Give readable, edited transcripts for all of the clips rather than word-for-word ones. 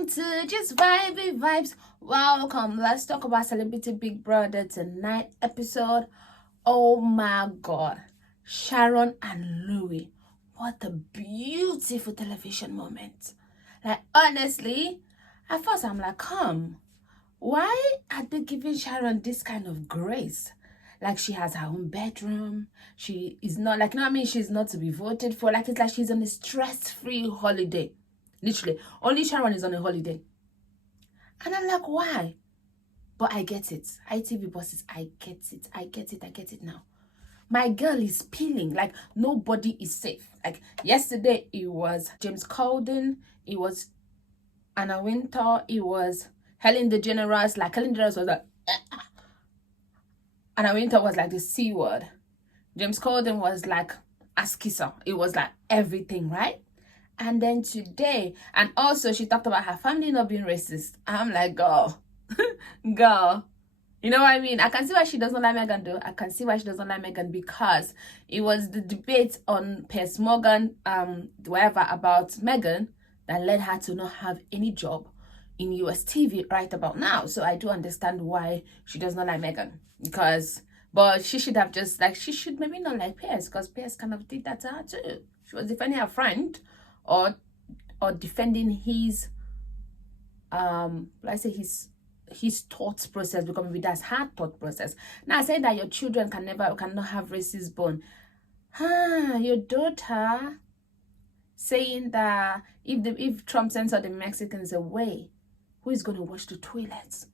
Welcome to Just Vibey Vibes. Welcome. Let's talk about Celebrity Big Brother tonight episode. Oh my God. Sharon and Louis. What a beautiful television moment. Like, honestly, at first I'm like, why are they giving Sharon this kind of grace? Like, she has her own bedroom. She is not, like, she's not to be voted for. Like, it's like she's on a stress-free holiday. Literally, only Sharon is on a holiday. And I'm like, why? But I get it. ITV bosses, I get it now. My girl is peeling. Like, nobody is safe. Like, yesterday, it was James Corden. It was Anna Wintour. It was Helen DeGeneres. Like, Helen DeGeneres was like, Anna Wintour was like the C word. James Corden was like, Askisa. It was like everything, right? And then today, and also she talked about her family not being racist. I'm like, girl. You know what I mean? I can see why she doesn't like Meghan though. I can see why she doesn't like Meghan, because it was the debate on Piers Morgan, whatever, about Meghan that led her to not have any job in US TV right about now. So I do understand why she does not like Meghan, but she should have just, like, she should maybe not like Piers, because Piers kind of did that to her too. She was defending her friend, or defending his let's say his thought process, because maybe that's her thought process. Now, saying that your children cannot have racist bone. Your daughter saying that if Trump sends all the Mexicans away, who is going to wash the toilets?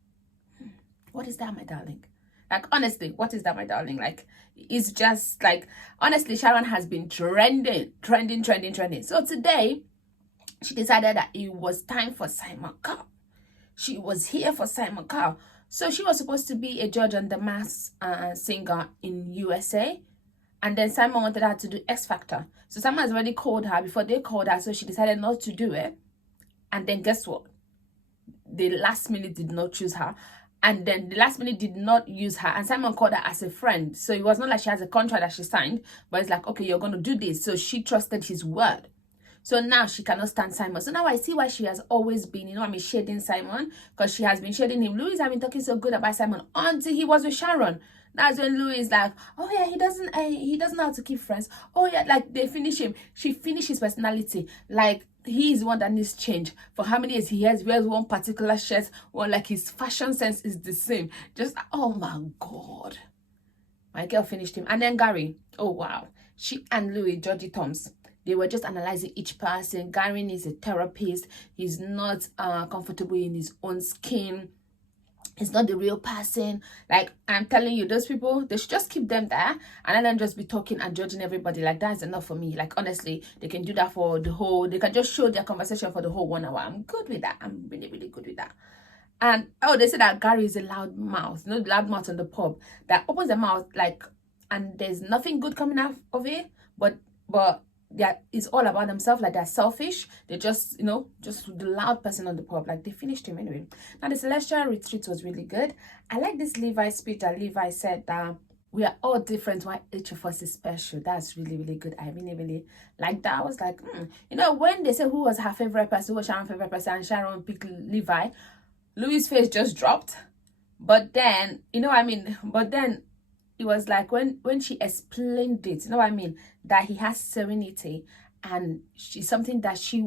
What is that, my darling? Like, honestly, what is that, my darling? Like, it's just like, honestly, Sharon has been trending. So today, she decided that it was time for Simon Cowell. She was here for Simon Cowell. So she was supposed to be a judge on The Masked Singer in USA. And then Simon wanted her to do X Factor. So Simon has already called her before they called her. So she decided not to do it. And then guess what? The last minute did not choose her. And then the last minute did not use her. And Simon called her as a friend. So it was not like she has a contract that she signed. But it's like, okay, you're going to do this. So she trusted his word. So now she cannot stand Simon. So now I see why she has always been, shading Simon. Because she has been shading him. Louis has been talking so good about Simon until he was with Sharon. That's when Louis is like, oh yeah, he doesn't know how to keep friends. Oh yeah, like they finish him. She finished his personality. Like, he is the one that needs change. For how many years he wears one particular shirt, or like his fashion sense is the same. Just, oh my God. My girl finished him. And then Gary, oh wow. She and Louis, Georgie Toms, they were just analyzing each person. Gary is a therapist. He's not comfortable in his own skin. He's not the real person. Like, I'm telling you, those people, they should just keep them there and let them just be talking and judging everybody. Like, that's enough for me. Like, honestly, they can do that for they can just show their conversation for the whole 1 hour. I'm good with that. I'm really, really good with that. And, they say that Gary is a loud mouth. The loud mouth on the pub that opens the mouth, like, and there's nothing good coming out of it. But it's all about themselves. Like, they're selfish. They just, just the loud person on the pub. Like, they finished him anyway. Now, the Celestial Retreat was really good. I like this Levi speech that Levi said that we are all different, why each of us is special. That's really, really good. I really, really like that. I was like, when they say who was her favorite person, who was Sharon's favorite person, and Sharon picked Levi, Louis' face just dropped. But then, but then it was like when she explained it, that he has serenity and she's something that she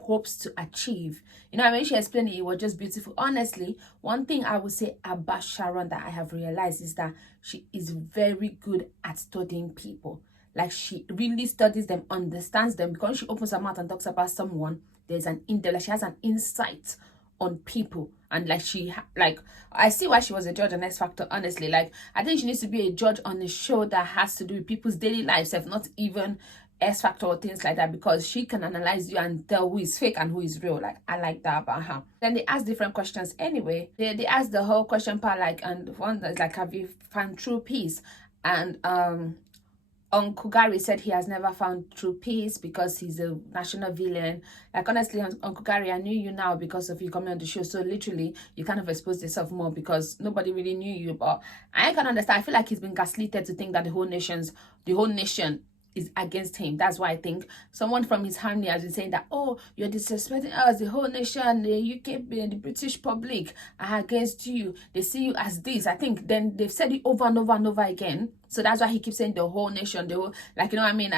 hopes to achieve. She explained it was just beautiful. Honestly, one thing I would say about Sharon that I have realized is that she is very good at studying people. Like, she really studies them, understands them, because she opens her mouth and talks about someone, there's an she has an insight on people. And like, I see why she was a judge on X Factor. Honestly, like, I think she needs to be a judge on a show that has to do with people's daily lives, if not even X Factor or things like that, because she can analyze you and tell who is fake and who is real. Like, I like that about her. Then they ask different questions anyway. They ask the whole question part, like, and one that's like, have you found true peace? And Uncle Gary said he has never found true peace because he's a national villain. Like, honestly, Uncle Gary, I knew you now because of you coming on the show. So literally, you kind of exposed yourself more because nobody really knew you. But I can understand. I feel like he's been gaslighted to think that the whole nation is against him. That's why I think someone from his family has been saying that, oh, you're disrespecting us, the whole nation, the UK, the British public are against you. They see you as this. I think then they've said it over and over and over again. So that's why he keeps saying the whole nation, the whole, like, you know what I mean?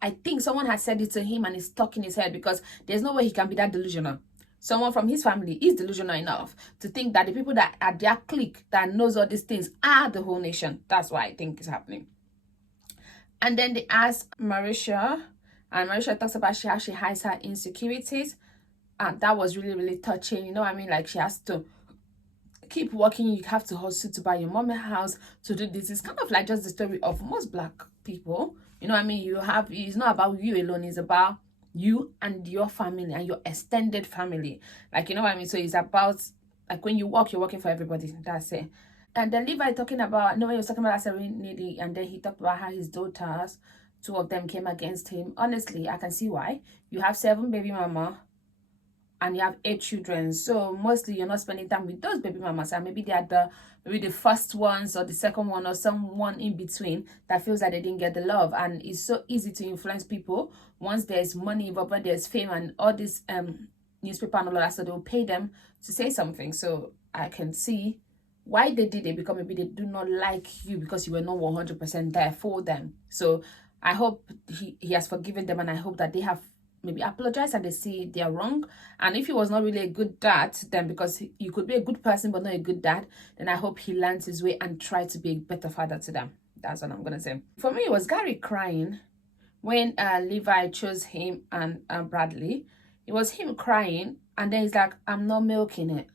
I think someone has said it to him and it's stuck in his head, because there's no way he can be that delusional. Someone from his family is delusional enough to think that the people that are their clique that knows all these things are the whole nation. That's why I think it's happening. And then they ask Marisha, and Marisha talks about how she hides her insecurities. And that was really, really touching. You know what I mean? Like, she has to keep working. You have to hustle to buy your mom a house, to do this. It's kind of like just the story of most Black people. You know what I mean? It's not about you alone. It's about you and your family and your extended family. Like, you know what I mean? So it's about, like, when you work, you're working for everybody. That's it. And then Levi talking about, no, he was talking about Serenity, and then he talked about how his daughters, 2 of them came against him. Honestly, I can see why. You have 7 baby mama and you have 8 children, so mostly you're not spending time with those baby mamas, and maybe they are maybe the first ones or the second one or someone in between that feels that they didn't get the love. And it's so easy to influence people once there's money involved, when there's fame and all this newspaper and all of that, so they'll pay them to say something. So I can see why they did it, because maybe they do not like you because you were not 100% there for them. So I hope he has forgiven them, and I hope that they have maybe apologize and they see they are wrong. And if he was not really a good dad to them, because you could be a good person but not a good dad, then I hope he learns his way and try to be a better father to them. That's what I'm gonna say. For me, it was Gary crying when Levi chose him and Bradley. It was him crying, and then he's like, I'm not milking it.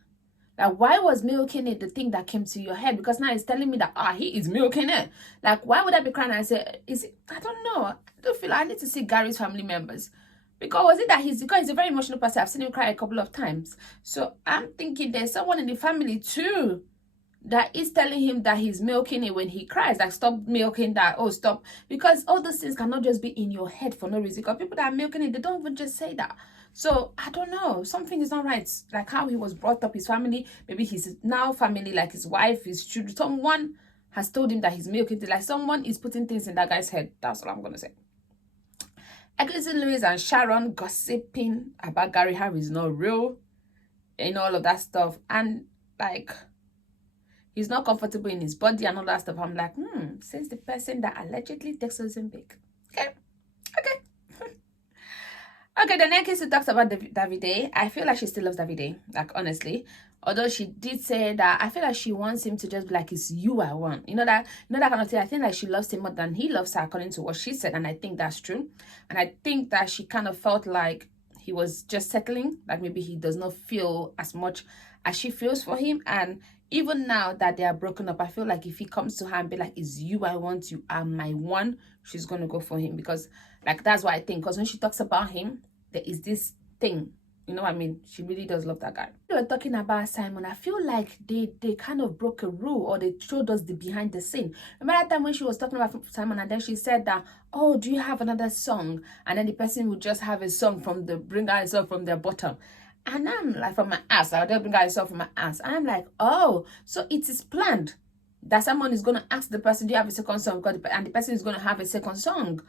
Like, why was milking it the thing that came to your head? Because now it's telling me that, he is milking it. Like, why would I be crying? I say, I don't know. I don't feel I need to see Gary's family members. Because was it that he's a very emotional person? I've seen him cry a couple of times. So I'm thinking there's someone in the family too that is telling him that he's milking it when he cries. Like, stop milking that. Oh, stop. Because all those things cannot just be in your head for no reason. Because people that are milking it, they don't even just say that. So I don't know. Something is not right. Like how he was brought up, his family, maybe his now family, like his wife, his children. Someone has told him that he's milking it. Like, someone is putting things in that guy's head. That's what I'm going to say. Eglison Lewis and Sharon gossiping about Gary, how he's not real and all of that stuff, and like he's not comfortable in his body and all that stuff. I'm like, since the person that allegedly takes Ozempic. Okay. Okay, the next case who talks about Davide. I feel like she still loves Davide, like, honestly. Although she did say that I feel like she wants him to just be like, it's you I want. You know that kind of thing. I think like she loves him more than he loves her, according to what she said. And I think that's true. And I think that she kind of felt like he was just settling. Like, maybe he does not feel as much as she feels for him. And even now that they are broken up, I feel like if he comes to her and be like, it's you I want, you are my one, she's going to go for him. Because, like, that's what I think. Because when she talks about him, there is this thing. You know what I mean? She really does love that guy. They were talking about Simon. I feel like they kind of broke a rule, or they showed us the behind the scene. Remember that time when she was talking about Simon, and then she said that, oh, do you have another song? And then the person would just have a song bring out a song from their bottom. And I'm like, from my ass. I'll just bring out a song from my ass. And I'm like, oh, so it is planned that someone is going to ask the person, do you have a second song? And the person is going to have a second song.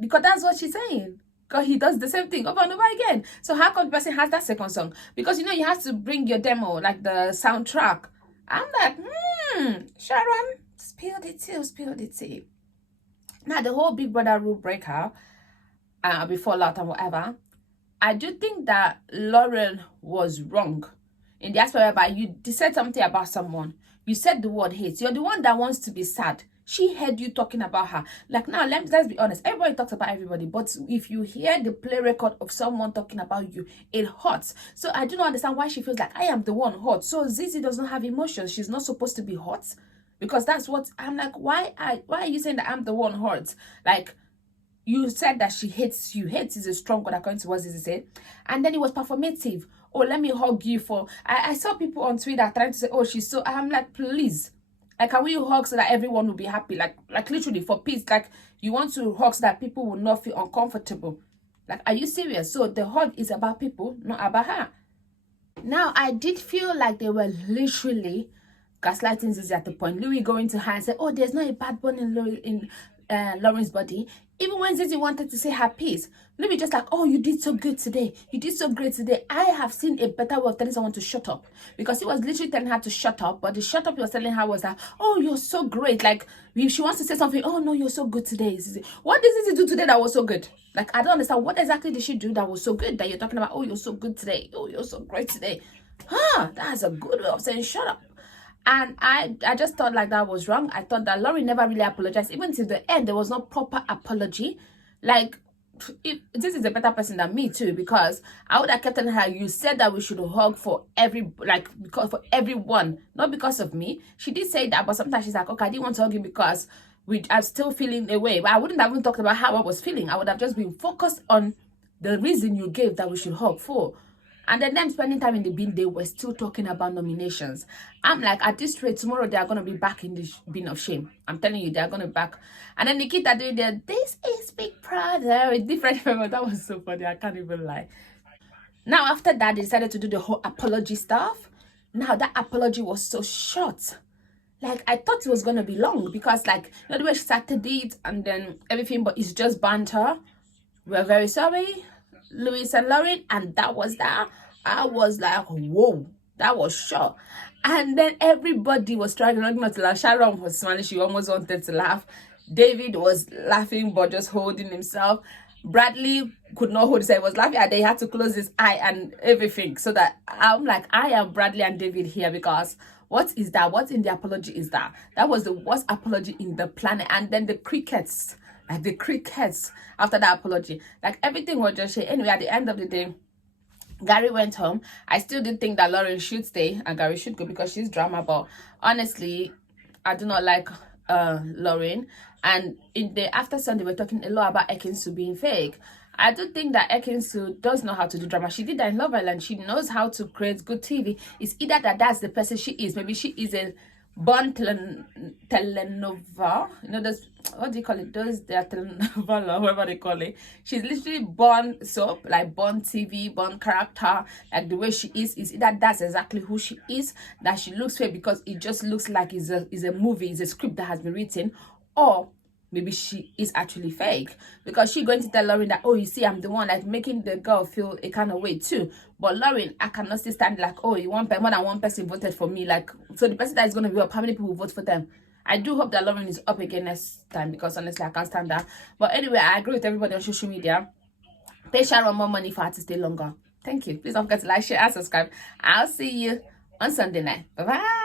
Because that's what she's saying. Because he does the same thing over and over again. So how come the person has that second song? Because, you know, you have to bring your demo, like the soundtrack. I'm like, Sharon, spill the tea. Now, the whole Big Brother rule breaker, before Fallout and whatever, I do think that Lauren was wrong in the aspect whereby you said something about someone. You said the word hate. You're the one that wants to be sad. She heard you talking about her. Like, now, let's be honest. Everybody talks about everybody. But if you hear the play record of someone talking about you, it hurts. So I do not understand why she feels like I am the one hurt. So Zizi does not have emotions. She's not supposed to be hurt. Because that's what I'm like, why are you saying that I'm the one hurt? Like, you said that she hates you. Hate is a strong word according to what Zizi said. And then it was performative. Oh, let me hug you for... I saw people on Twitter trying to say, oh, she's so... I'm like, please. Like, can we hug so that everyone will be happy? Like literally for peace. Like, you want to hug so that people will not feel uncomfortable. Like, are you serious? So the hug is about people, not about her. Now, I did feel like they were literally gaslighting Zizi at the point. Louis going to her and say, oh, there's not a bad one in Lauren's body. Even when Zizi wanted to say her piece, Louis just like, oh, you did so good today. You did so great today. I have seen a better way of telling someone to shut up, because he was literally telling her to shut up, but the shut up he was telling her was that, oh, you're so great. Like, if she wants to say something, oh no, you're so good today, Zizi. What did Zizi do today that was so good? Like, I don't understand. What exactly did she do that was so good that you're talking about, oh, you're so good today. Oh, you're so great today. That's a good way of saying shut up. And I just thought like that was wrong. I thought that Lauren never really apologized. Even to the end, there was no proper apology. Like, this is a better person than me too, because I would have kept telling her, you said that we should hug for because for everyone, not because of me. She did say that, but sometimes she's like, okay, I didn't want to hug you because I'm still feeling away. But I wouldn't have even talked about how I was feeling. I would have just been focused on the reason you gave that we should hug for. And then them spending time in the bin, they were still talking about nominations. I'm like, at this rate, tomorrow they are going to be back in the bin of shame. I'm telling you, they are going to be back. And then Nikita doing their, this is Big Brother with different members. That was so funny. I can't even lie. Now, after that, they decided to do the whole apology stuff. Now, that apology was so short. Like, I thought it was going to be long, because, like, you know, the way she started it and then everything, but it's just banter. We're very sorry, Louis and Lauren, and that was that. I was like, whoa, that was short. And then everybody was trying not to laugh. Sharon was smiling, she almost wanted to laugh. David was laughing but just holding himself. Bradley could not hold himself, he was laughing, and they had to close his eye and everything. So that I'm like, I am Bradley and David here, because what is that? What's in the apology is that? That was the worst apology in the planet. And then the crickets, like the crickets after that apology, like everything was just shit. Anyway, at the end of the day, Gary went home. I still did think that Lauren should stay and Gary should go because she's drama, but honestly, I do not like Lauren. And in the after Sunday, we're talking a lot about Ekinsu being fake. I do think that Ekinsu does know how to do drama. She did that in Love Island. She knows how to create good TV. It's either that that's the person she is. Maybe she is a born telenova, you know, those, what do you call it, those, they are telenovela, whatever they call it. She's literally born soap, like born TV, born character. Like the way she is either that's exactly who she is, that she looks fake because it just looks like it's a movie, it's a script that has been written, or maybe she is actually fake, because she's going to tell Lauren that, oh, you see, I'm the one, like making the girl feel a kind of way too. But Lauren, I cannot still stand like, oh, more than one person voted for me, like, so the person that is going to be up, how many people vote for them? I do hope that Lauren is up again next time, because honestly, I can't stand that. But anyway, I agree with everybody on social media. Pay Sharon more money for her to stay longer. Thank you. Please don't forget to like, share, and subscribe. I'll see you on Sunday night. Bye bye.